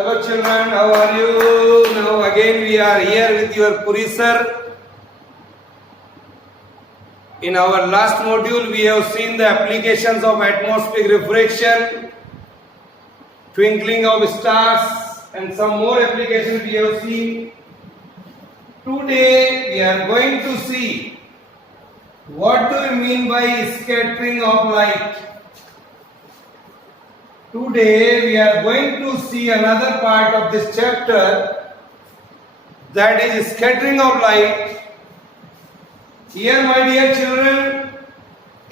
Hello children, how are you? Now again we are here with your Puri sir. In our last module we have seen the applications of atmospheric refraction, twinkling of stars and some more applications we have seen. Today we are going to see what do we mean by scattering of light. Today we are going to see another part of this chapter, that is scattering of light. Here my dear children,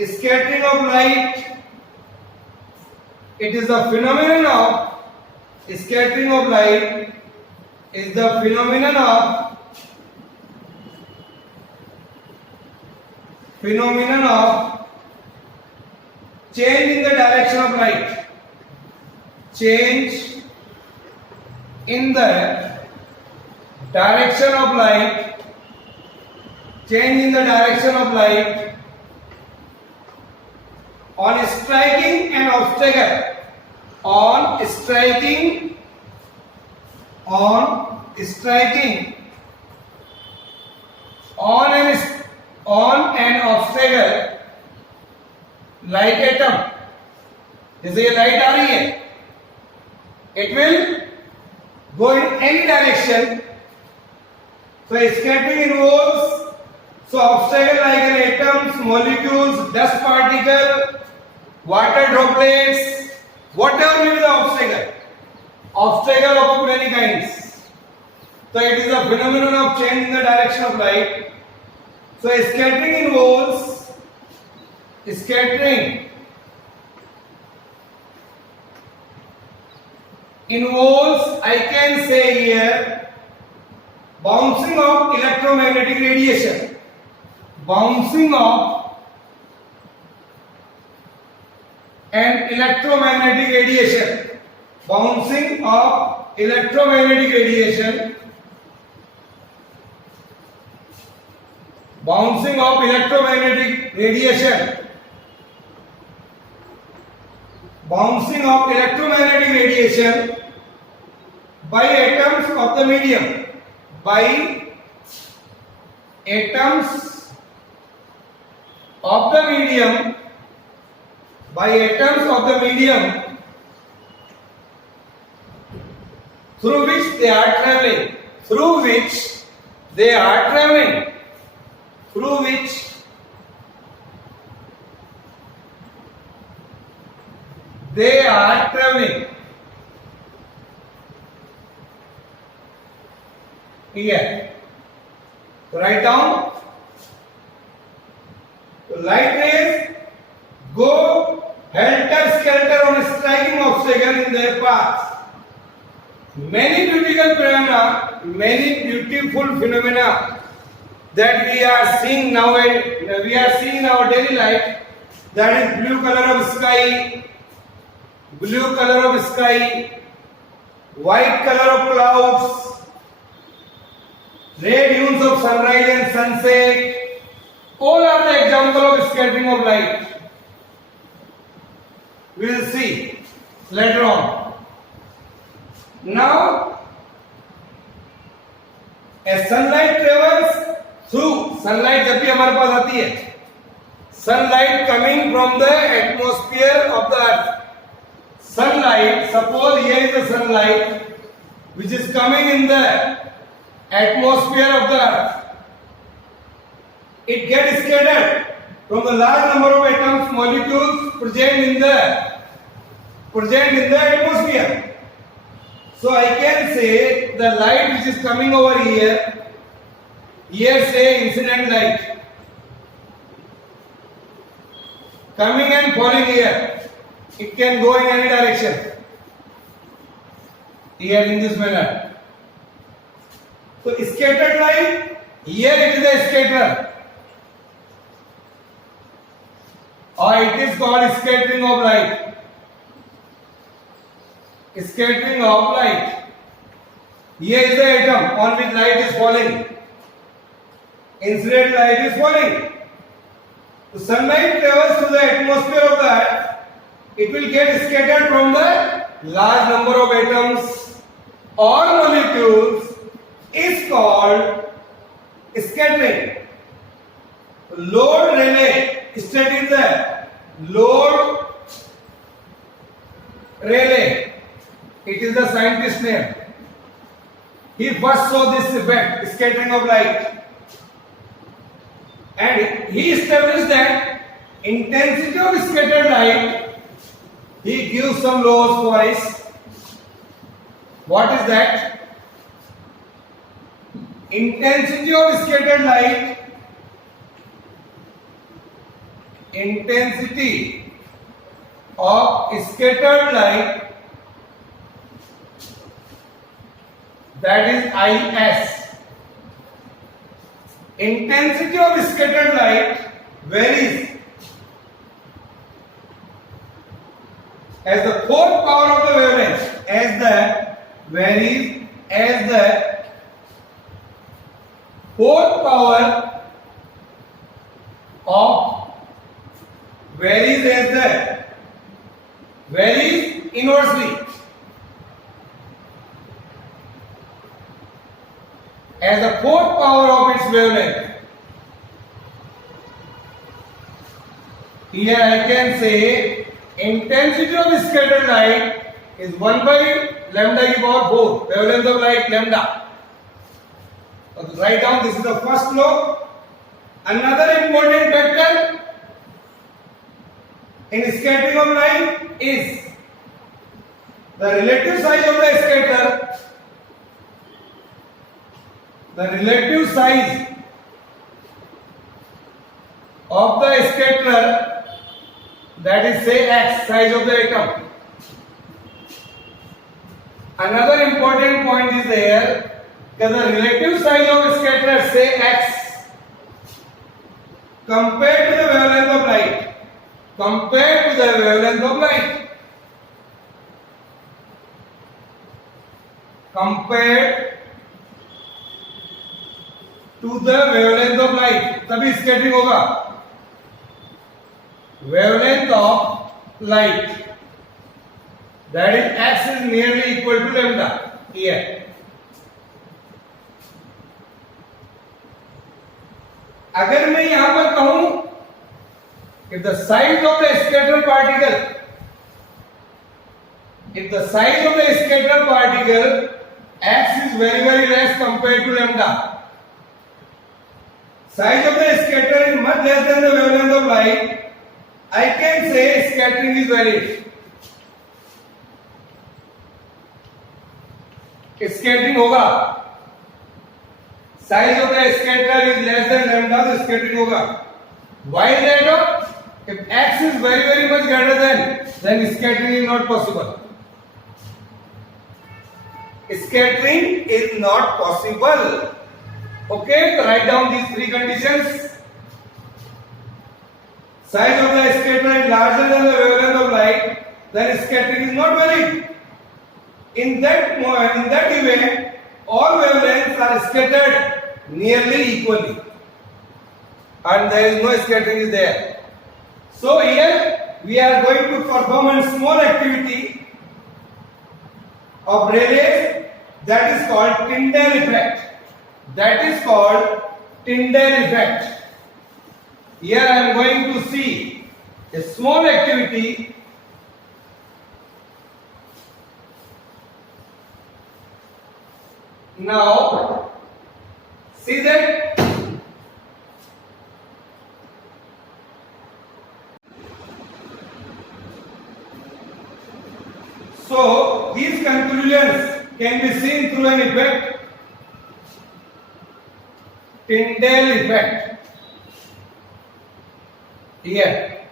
scattering of light, it is the phenomenon of scattering of light is the phenomenon of change in the direction of light. Change in the direction of light, change in the direction of light on striking an obstacle, on striking on an obstacle like atom. जैसे ये light आ रही है, it will go in any direction. So scattering involves obstacle like an atoms, molecules, dust particle, water droplets, whatever may be the obstacle of many kinds. So it is a phenomenon of change in the direction of light. So scattering involves I can say here, bouncing of electromagnetic radiation. Bouncing of an electromagnetic radiation. Bouncing of electromagnetic radiation. Bouncing of electromagnetic radiation. Bouncing of electromagnetic radiation by atoms of the medium, by atoms of the medium, by atoms of the medium through which they are traveling, through which they are traveling, through which they are traveling. Here, write down. Light rays go helter-skelter on a striking obstacle in their path. Many beautiful phenomena that we are seeing now, we are seeing in our daily life. That is blue color of sky, white color of clouds, red hues of sunrise and sunset. All are the example of scattering of light. We will see later on. Now, as sunlight travels through, sunlight जब भी हमारे पास आती है, sunlight coming from the atmosphere of the earth. Sunlight, suppose here is the sunlight which is coming in the atmosphere of the earth. It gets scattered from the large number of atoms, molecules present in the atmosphere. So I can say the light which is coming over here say incident light, coming and falling here. It can go in any direction. Here in this manner. So scattered light, here it is a scatter. Or it is called scattering of light. Scattering of light. Here is the atom on which light is falling. Incident light is falling. The sunlight travels through the atmosphere of the earth. It will get scattered from the large number of atoms, all molecules is called scattering. Lord Rayleigh studied the Lord Rayleigh. It is the scientist name. He first saw this effect, scattering of light, and he established that intensity of scattered light. He gives some laws for us. What is that? Intensity of scattered light. Intensity of scattered light, that is IS. Intensity of scattered light varies as the fourth power of the wavelength, fourth power of varies inversely as the fourth power of its wavelength. Here I can say intensity of scattered light is 1 by lambda e power 4, wavelength of light lambda. So write down, this is the first law. Another important factor in scattering of light is the relative size of the scatter. The relative size of the scatter, that is say x, size of the atom. Another important point is there that the relative size of scatter, say x, compared to the wavelength of light, compared to the wavelength of light, compared to the wavelength of light, तभी scattering होगा. Wavelength of light, that is x is nearly equal to lambda here. अगर मैं यहां पर कहूं if the size of the scatter particle, if the size of the scatter particle x is very very less compared to lambda, size of the scatter is much less than the wavelength of light, I can say scattering is valid. Scattering होगा. Size of the scatter is less than lambda, the scattering होगा. Why is that? If x is very very much greater then scattering is not possible. Scattering is not possible. Okay, so write down these three conditions. Size of the scatter is larger than the wavelength of light, then scattering is not valid. In that event, all wavelengths are scattered nearly equally, and there is no scattering is there. So here we are going to perform a small activity of Rayleigh's, that is called Tyndall effect. That is called Tyndall effect. Here I am going to see a small activity. Now see that so these conclusions can be seen through an effect, Tyndall effect. Here,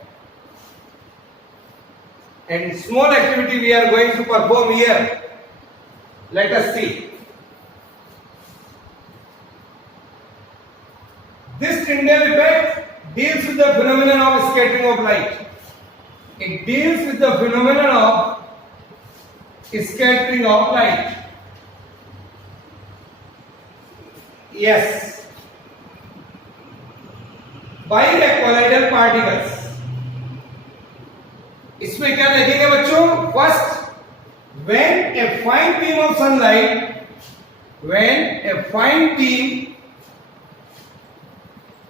and small activity we are going to perform here. Let us see. This Tyndall effect deals with the phenomenon of scattering of light. It deals with the phenomenon of scattering of light. Yes. Bicolloidal particles. इसमें क्या देखेंगे बच्चों? First when a fine beam of sunlight, when a fine beam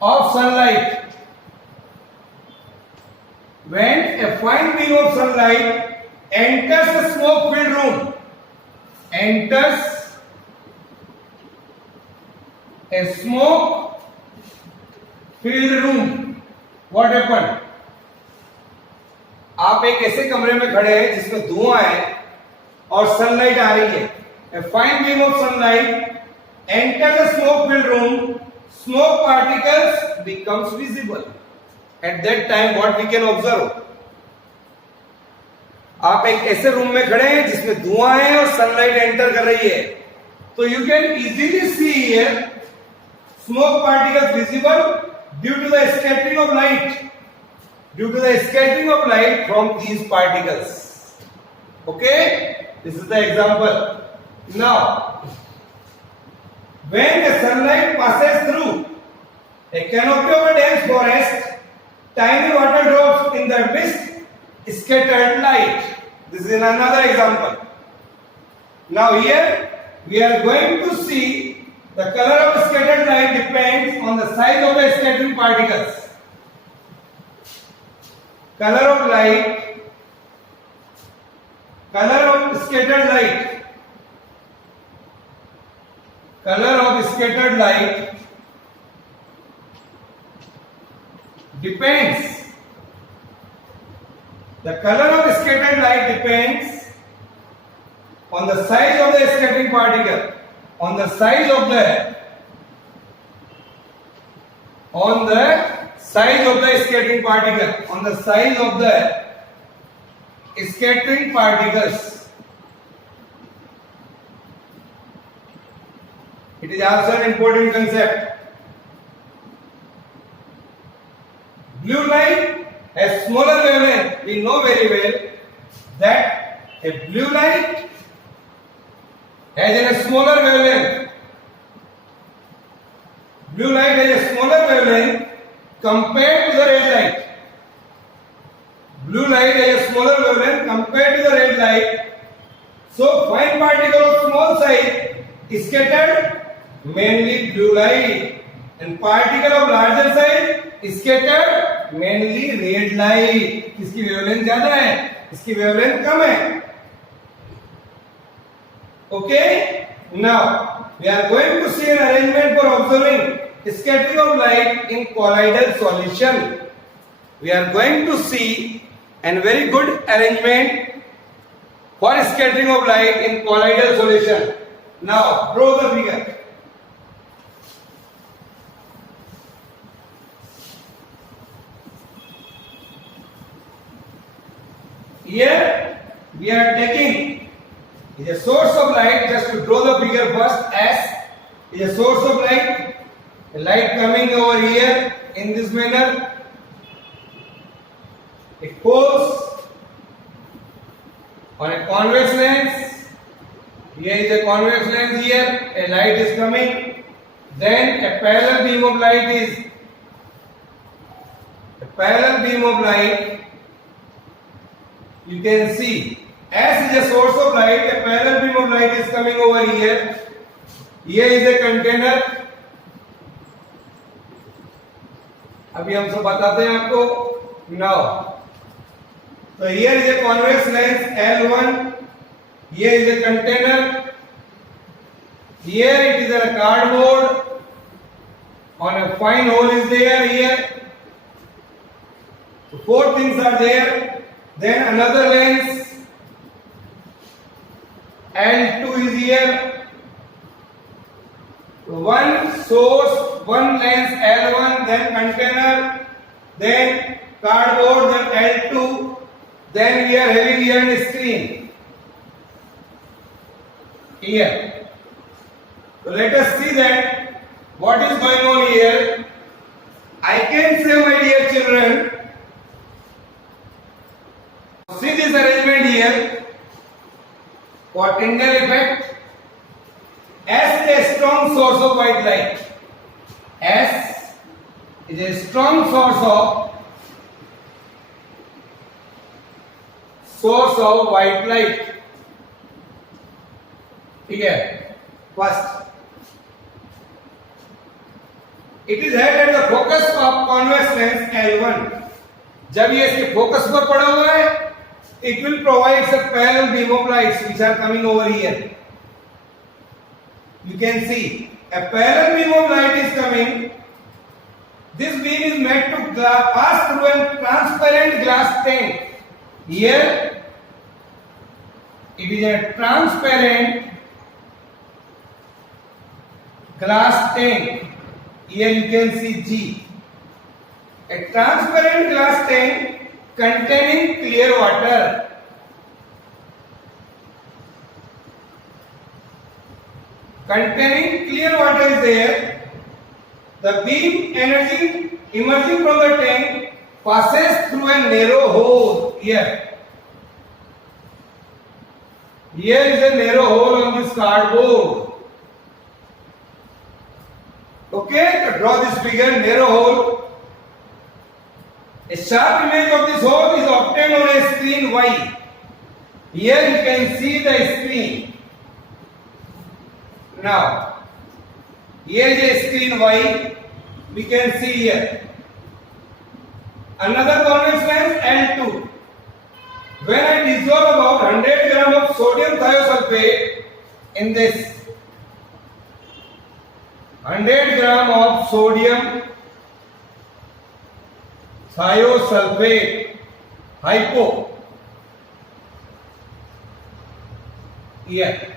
of sunlight, when a fine beam of sunlight enters a smoke filled room, enters a smoke filled room, what happened? आप एक ऐसे कमरे में खड़े हैं जिसमें धुआं है और सनलाइट आ रही है. A fine beam of sunlight enters a smoke filled room, smoke particles becomes visible. At that time what we can observe? आप एक ऐसे रूम में खड़े हैं जिसमें धुआं है और सनलाइट एंटर कर रही है, तो you can easily see here smoke particles visible due to the scattering of light, due to the scattering of light from these particles. Okay, this is the example. Now, when the sunlight passes through a canopy of a dense forest, tiny water drops in the mist scattered light. This is another example. Now here we are going to see the color of scattered light depends on the size of the scattering particles. Color of light, color of scattered light, color of scattered light depends. The color of scattered light depends on the size of the scattering particle, on the size of the scattering particle, on the size of the scattering particles. It is also an important concept. Blue light has smaller wavelength. We know very well that a blue light has a smaller wavelength. Blue light has a smaller wavelength compared to the red light. Blue light has a smaller wavelength compared to the red light. So fine particle of small size is scattered mainly blue light, and particle of larger size is scattered mainly red light. इसकी wavelength ज्यादा है, इसकी wavelength कम है. Okay, now we are going to see an arrangement for observing scattering of light in colloidal solution. We are going to see a very good arrangement for scattering of light in colloidal solution. Now draw the figure. Here we are taking is a source of light. Just to draw the figure first, S is a source of light. The light coming over here in this manner. It falls on a convex lens. Here is a convex lens. Here a light is coming. Then a parallel beam of light is you can see S is a source of light, a parallel beam of light is coming over here. Here is a container. अभी हम सब बताते हैं आपको. Now, so here is a convex lens L1. Here is a container. Here it is a cardboard. On a fine hole is there here. So 4 things are there. Then another lens L2 is here. One source, one lens L1, then container, then cardboard, then L2, then we are having here a screen. Here. So let us see that what is going on here. I can say, my dear children, see this arrangement here. For Tyndall effect, S is a strong source of white light. S is a strong source of white light. ठीक है, first it is head at the focus of convex lens L1. जब ये इसके focus पर पड़ा हुआ है, it will provide a parallel beam of lights which are coming over here. You can see a parallel beam of light is coming. This beam is made to pass through a transparent glass tank. Here it is a transparent glass tank. Here you can see G. A transparent glass tank containing clear water. Containing clear water is there. The beam energy emerging from the tank passes through a narrow hole here. Here is a narrow hole on this cardboard. Okay, to draw this figure, narrow hole. A sharp image of this hole is obtained on a screen Y. Here you can see the screen. Now, here is a screen Y. We can see here. Another convex lens L2. When I dissolve about 100 gram of sodium thiosulfate in this 100 gram of sodium thiosulfate hypo here,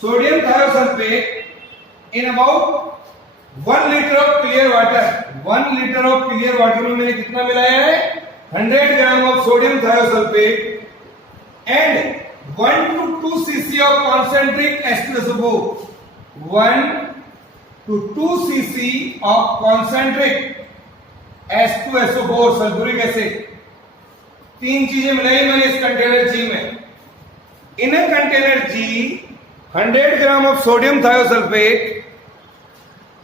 sodium thiosulfate in about 1 liter of clear water. 1 liter of clear water में मैंने कितना मिलाया है? 100 gram of sodium thiosulfate and 1 to 2 cc of concentric H2SO4. 1 to 2 cc of concentric H2SO4 sulphuric acid. तीन चीजें मिलाई मैंने इस कंटेनर G में. In a container G 100 gram of sodium thiosulphate,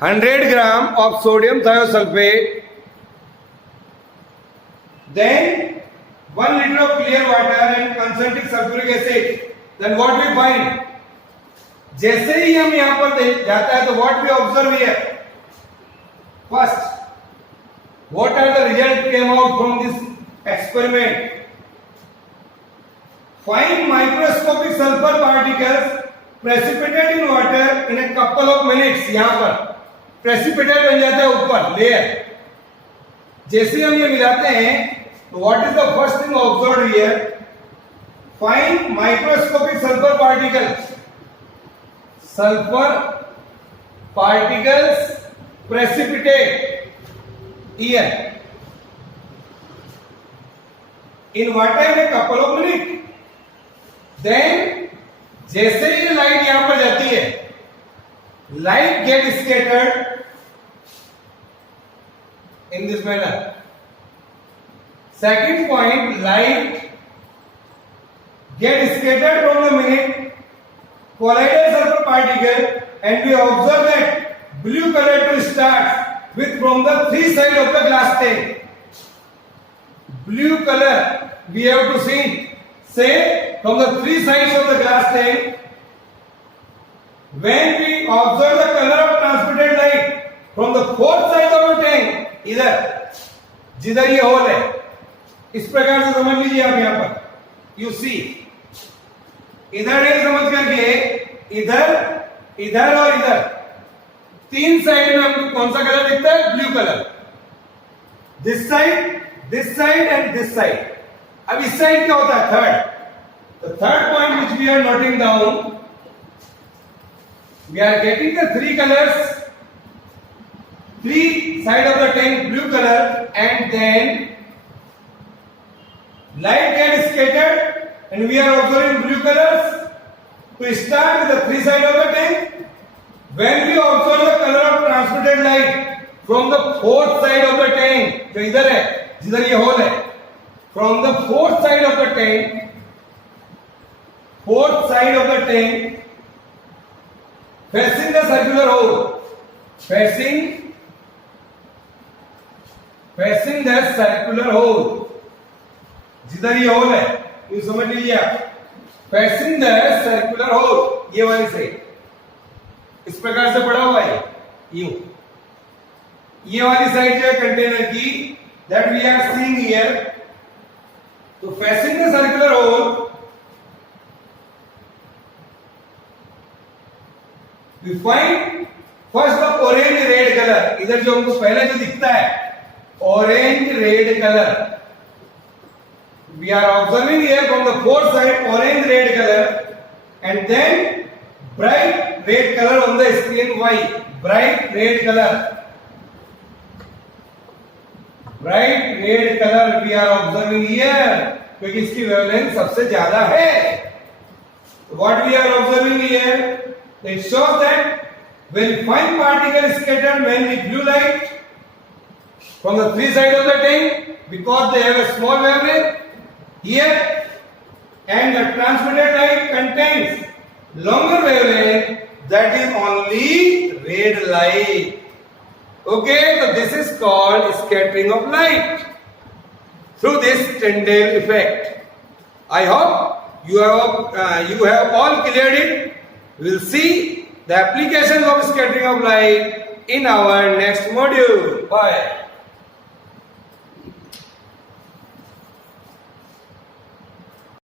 100 gram of sodium thiosulphate, then 1 liter of clear water and concentric sulfuric acid. Then what we find? जैसे ही हम यहां पर जाता है तो what we observe here? First, what are the results came out from this experiment? Fine microscopic sulfur particles precipitated in water in a couple of minutes. यहां पर precipitate बन जाता है ऊपर लेयर. जैसे हम ये मिलाते हैं तो what is the first thing observed here? Fine microscopic sulfur particles. Sulfur particles precipitate here in water in a couple of minutes. Then जैसे ही लाइट यहां पर जाती है, light get scattered in this manner. Second point, light get scattered from the minute collider sulfur particle, and we observe that blue color to start with from the three sides of the glass tank. Blue color we have to see, say from the three sides of the glass tank. When we observe the color of transmitted light from the fourth side of the tank, इधर जिधर ये whole है, इस प्रकार से समझ लीजिए आप यहां पर. You see, इधर नहीं समझ करके इधर, इधर और इधर तीन साइड में हमको कौन सा कलर दिखता है? Blue colour. This side and this side. अब इस साइड क्या होता है? Third. The third point which we are noting down, we are getting the three colors, three side of the tank blue color, and then light gets scattered and we are observing blue colors. To start with the three side of the tank, when we observe the color of transmitted light from the fourth side of the tank, जो इधर है, जिधर ये whole है, from the fourth side of the tank, fourth side of the tank, facing the circular hole, facing the circular hole, जिधर ये whole है, ये समझ लीजिए आप, facing the circular hole, ये वाली साइड इस प्रकार से पड़ा हुआ है यूं, ये वाली साइड जो है कंटेनर की, that we are seeing here. तो facing the circular hole we find first the orange red colour. इधर जो हमको पहले जो दिखता है orange red colour, we are observing here from the fourth side orange red color and then bright red color on the screen. Why bright red color? Bright red color we are observing here क्योंकि इसकी wavelength सबसे ज्यादा है. What we are observing here, it shows that when fine particle scattered mainly blue light from the three sides of the tank because they have a small wavelength here, and the transmitted light contains longer wavelength, that is only red light. Okay, so this is called scattering of light through this Tyndall effect. I hope you have all cleared it. We will see the applications of scattering of light in our next module. Bye.